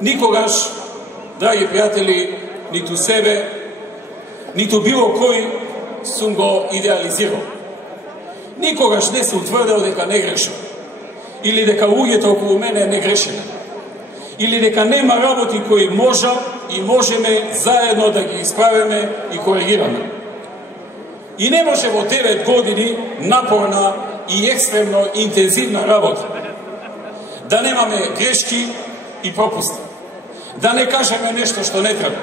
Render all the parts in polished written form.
Никогаш, драги пријатели, ниту себе, ниту било кој сум го идеализирал. Никогаш не се утврдел дека не грешам, или дека луѓето околу мене не грешеме, или дека нема работи кои можа и можеме заедно да ги исправиме и коригираме. И не може во 9 години напорна и екстремно интензивна работа да немаме грешки и пропусти, да не кажеме нешто што не треба,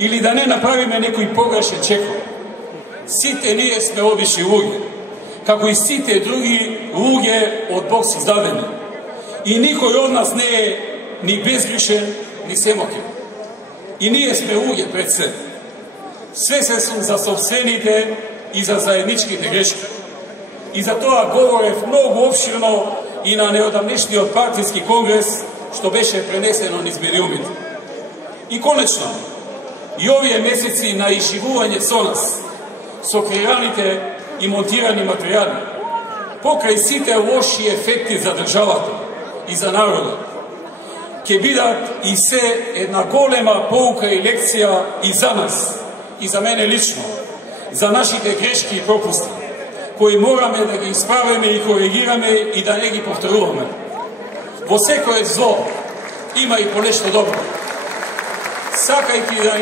или да не направиме некој погрешен чекор. Сите ние сме обични луѓе, како и сите други луѓе од Бог создадени. И никој од нас не е ни безгрешен, ни семоќен. И ние сме луѓе пред се. Свесен сум за собствените и за заедничките грешки. И за тоа говорев многу опширно и на неодамнешниот партиски конгрес, што беше пренесено низ медиумите. И конечно, и овие месеци на изживување со нас, со креираните и монтирани материјали, покрај сите лоши ефекти за државата и за народот, ќе бидат и се една голема поука и лекција и за нас, и за мене лично, за нашите грешки и пропусти, кои мораме да ги исправиме и коригираме и да не ги повторуваме. Во секое зло има и по нешто добро. Сакајќи да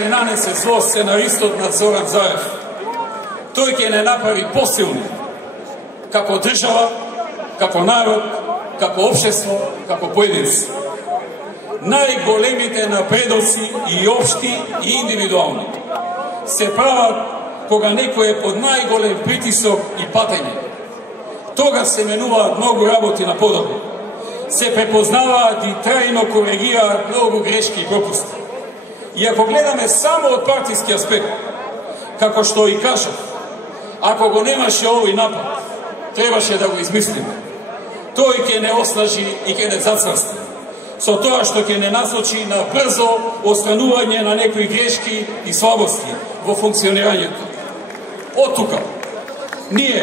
ни нанесе зло, сценаристот на Зоран Заев, тој ќе не направи посилни, како држава, како народ, како општество, како поединци. Најголемите напредоци и општи и индивидуални се прават кога некој е под најголем притисок и патење. Тога се менуваат многу работи на подобро, се препознаваат и трајно коригираат многу грешки и пропусти. И ако гледаме само од партиски аспект, како што и кажав, ако го немаше овој напад, требаше да го измислиме. Тој ќе не оснажи и ќе не зацврсти, со тоа што ќе не насочи на брзо отстранување на некои грешки и слабости во функционирањето. Од тука, ние,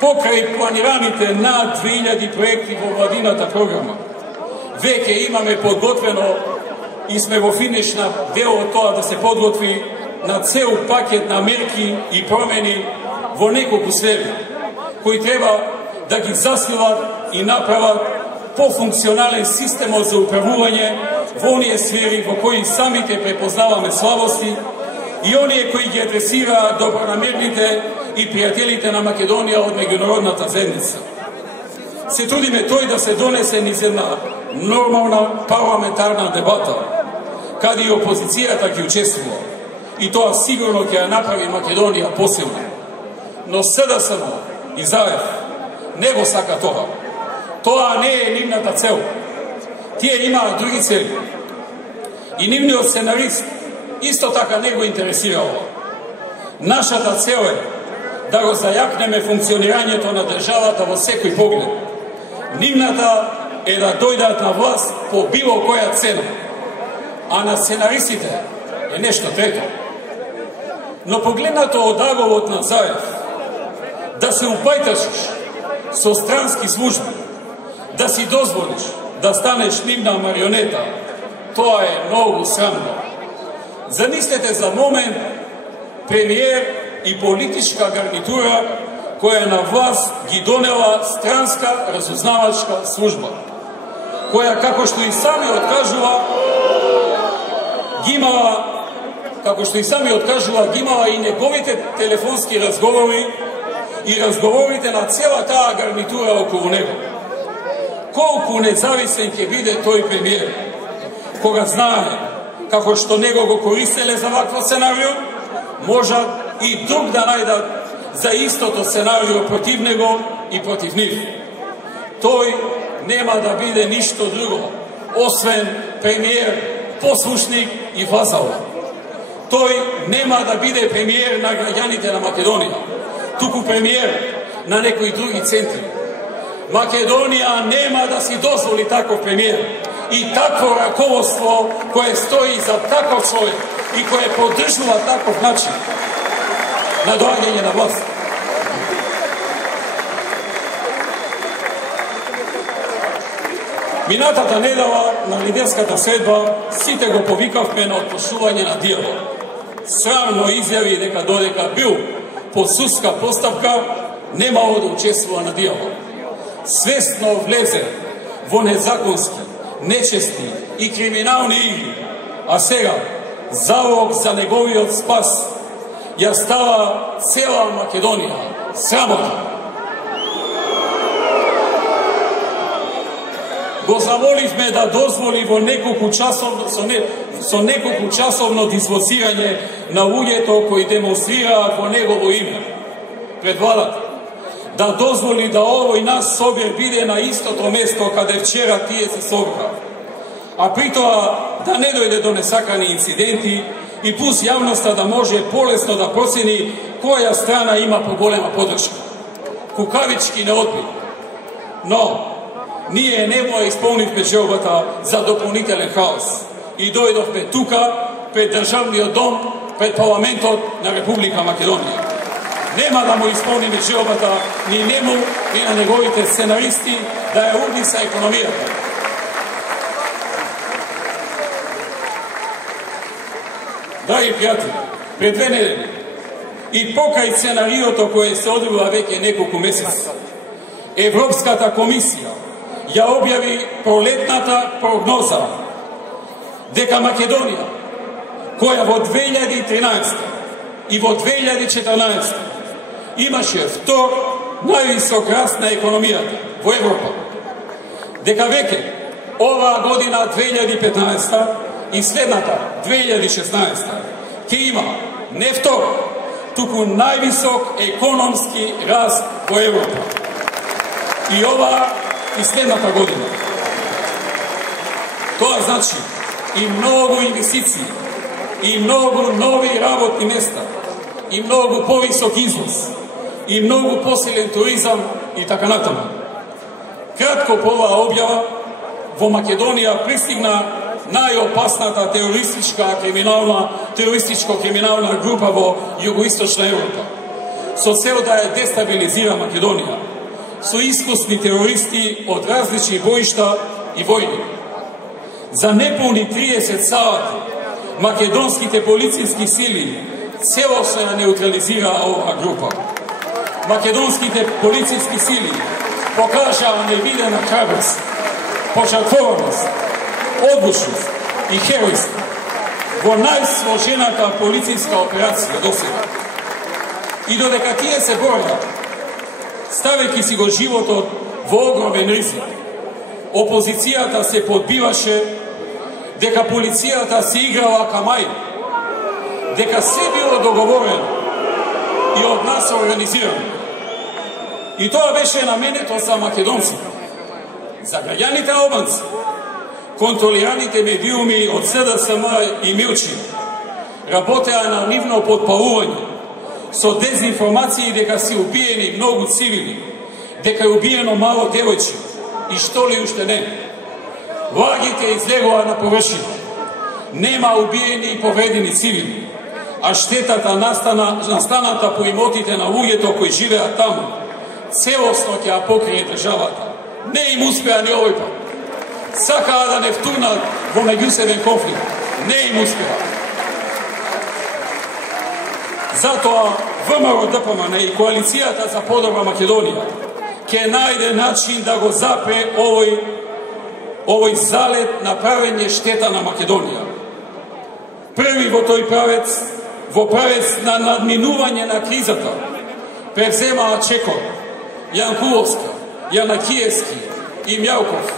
покрај планираните над 2000 проекти во владината програма, веќе имаме подготвено и сме во финишна дел од тоа да се подготви на цел пакет на мерки и промени во неколку сфери, кои треба да ги засилат и направат пофункционален системот за управување во оние сфери во кои самите препознаваме слабости и оние кои ги адресираат добронамерните и пријателите на Македонија од меѓународната заедница. Се трудиме тој да се донесе низ една нормална парламентарна дебата, каде и опозицијата ги учествува, и тоа сигурно ќе ја направи Македонија посилна. Но СДСМ и Заев не го сака тоа. Тоа не е нивната цел. Тие имаат други цели. И нивниот сценарист исто така не го интересира ова. Нашата цел е да го зајакнеме функционирањето на државата во секој поглед. Нивната е да дојдат на власт по било која цена. А на сценаристите е нешто трето. Но погледнато од аголот на Заев, да се упајташиш со странски служби, да си дозволиш да станеш нивна марионета, тоа е многу срамно. Замислете за момент премиер и политичка гарнитура која на власт ги донела странска разузнавачка служба, која, како што и сами откажува, ги имала и неговите телефонски разговори и разговорите на цела таа гарнитура околу него. Колку независен ќе биде тој премиер, кога знае како што него го користеле за вакво сценарио, можат и друг да најдат за истото сценарио против него и против нив. Тој нема да биде ништо друго, освен премиер, послушник и вазал. Тој нема да биде премиер на граѓаните на Македонија, туку премиер на некои други центри. Македонија нема да си дозволи таков премиер и такво раководство кое стои за таков човек и кое поддржува таков начин на доаѓање на власт. Минатата недела на лидерската средба сите го повикавме на отпушување на диалог. Срамно изјави дека додека бил под судска поставка, немало да учествува на диалог. Свесно влезе во незаконски, нечести и криминални игри, а сега залог за неговиот спас ја става цела Македонија. Срамота! Го замоливме да дозволи во неколку часовно дислоцирање на луѓето кои демонстрираат во негово име пред владата. Да дозволи да овој нас собир биде на истото место каде вчера тие се собраа. А при тоа да не дојде до несакани инциденти и плюс јавноста да може полесно да процени која страна има поголема поддршка. Кукавички не одби. Но ние не го исполнивме желбата за дополнителен хаос и дојдовме тука пред Државниот дом, пред парламентот на Република Македонија. Нема да му исполниме желбата ни нему, ни на неговите сценаристи да ја урниса економијата. Драги пријатели, пред 2 недели и покај сценариото кое се одвива веќе неколку месеци, Европската комисија ја објави пролетната прогноза дека Македонија, која во 2013 и во 2014 имаше втор највисок раст на економијата во Европа, дека веќе оваа година 2015 и следната 2016 ќе има не втор, туку највисок економски раст во Европа. И оваа и следната година. Тоа значи и многу инвестиции, и многу нови работни места, и многу повисок износ, и многу посилен туризам и така натаму. Кратко по оваа објава, во Македонија пристигна најопасната терористичко-криминална група во југоисточна Европа, со цел да ја дестабилизира Македонија, со искусни терористи од различни боишта и војни. За неполни 30 сати македонските полициски сили целосно ја неутрализираа оваа група. Македонските полициски сили покажаа невидена храброст, пожртвованост, одбучност и херојство во најсложената полициска операција досега. И додека тие се борат, ставејќи си го животот во огромен ризик, опозицијата се подбиваше дека полицијата се играла камај, дека се било договорено и од нас организирано. И тоа беше наменето за македонците, за граѓаните албанци, контролираните медиуми од СДСМ и Милчи работеа на нивно подпалување со дезинформации дека си убиени многу цивили, дека е убиено мало девојче и што ли уште не. Лагите излегоа на површина. Нема убиени и повредени цивили, а штетата настаната по имотите на луѓето кои живеат таму целосно ќе ја покрие државата. Не им успеа ни овој пат. Сакаа да не втурнат во меѓусебен конфликт. Не им успеа. Затоа ВМРО-ДПМН и Коалицијата за подобра Македонија ќе најде начин да го запре овој залет на правење штета на Македонија. Први во тој правец, во правец на надминување на кризата, превземаа Чекор, Јанкуловска, Јанакиевски и Мјалков.